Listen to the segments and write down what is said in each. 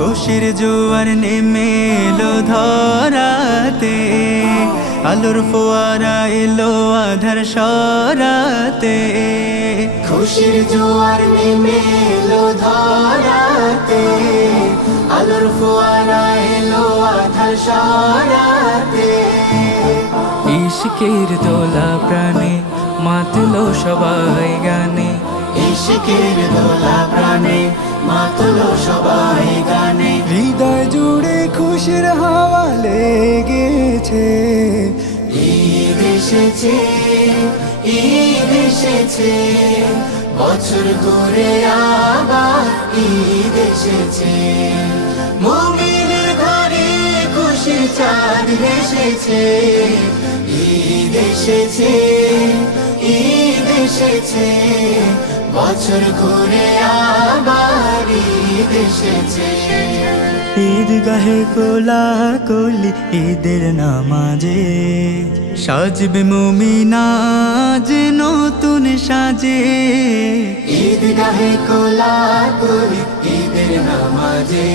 খুশির জোয়ার নেমে এলো ধরাতে, আলোর ফোয়ারা এলো আধার সরাতে। খুশির জোয়ার নেমে এলো ধরাতে, আলোর ফোয়ারা এলো আধার সরাতে। ইশকের দোলা প্রাণে মাতলো সবাই গানে, ইশকের দোলা প্রাণে মাতলো সবাই গানে। হৃদয় জুড়ে খুশির হাওয়া লেগেছে। ঈদ এসেছে, ঈদ এসেছে, বছর ঘুরে আবার ঈদ এসেছে। মুমিনের ঘরে খুশির চাঁদ এসেছে। ঈদ এসেছে, ঈদ এসেছে, বছর ঘুরে আবার ঈদ এসেছে। ঈদগাহে কোলাকুলি ঈদের নামাজে, সাজবে মুমিনা যে নতুন সাজে। ঈদগাহে কোলাকুলি ঈদের নামাজে,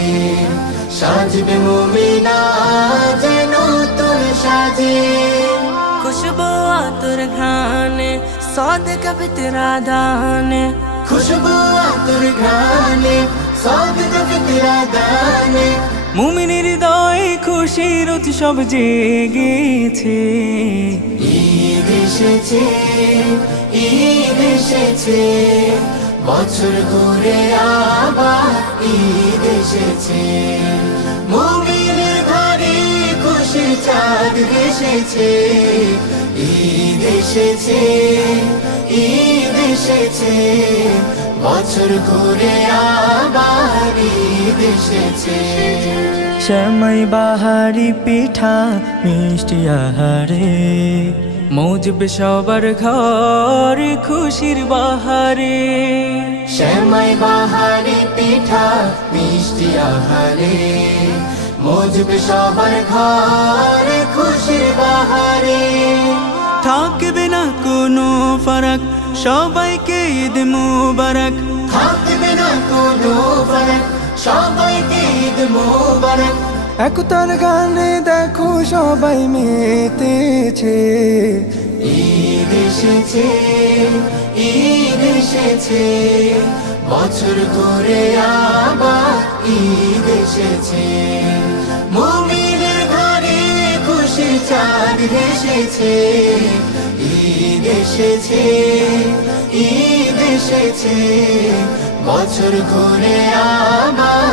সাজবে মুমিনা যে নতুন সাজে। खुशबू आतुर घाने सौदका फितरा दाने, খুশবু আতর ঘ্রাণে সদকা ফিতরা দানে। মুমিনের হৃদয়ে খুশির উৎসব জেগেছে। ঈদ এসেছে, ঈদ এসেছে, বছর ঘুরে আবার ঈদ এসেছে। মুমিনের ঘরে খুশির চাঁদ এসেছে। ঈদ এসেছে, ঈদ এসেছে, বছর ঘুরে আবার ঈদ এসেছে। শ্যামাই বাহারি পিঠা মিষ্টি আহারে, মজবে সবার ঘর খুশির বাহারে। শ্যামাই বাহারি পিঠা মিষ্টি আহারে, মজবে সবার ঘর খুশির বাহারে। থাকবে না কোনো ফারাক, সবাইকে ঈদ মুবারক। থাকবে না কোনো ফারাক, সবাইকে ঈদ মোবারক। একতার গানে দেখো সবাই মেতেছে। ঈদ এসেছে, ঈদ এসেছে, বছর ঘুরে আবার ঈদ এসেছে। মুমিনের ঘরে খুশির চাঁদ এসেছে। ঈদ এসেছে, ঈদ এসেছে, বছর ঘুরে আবার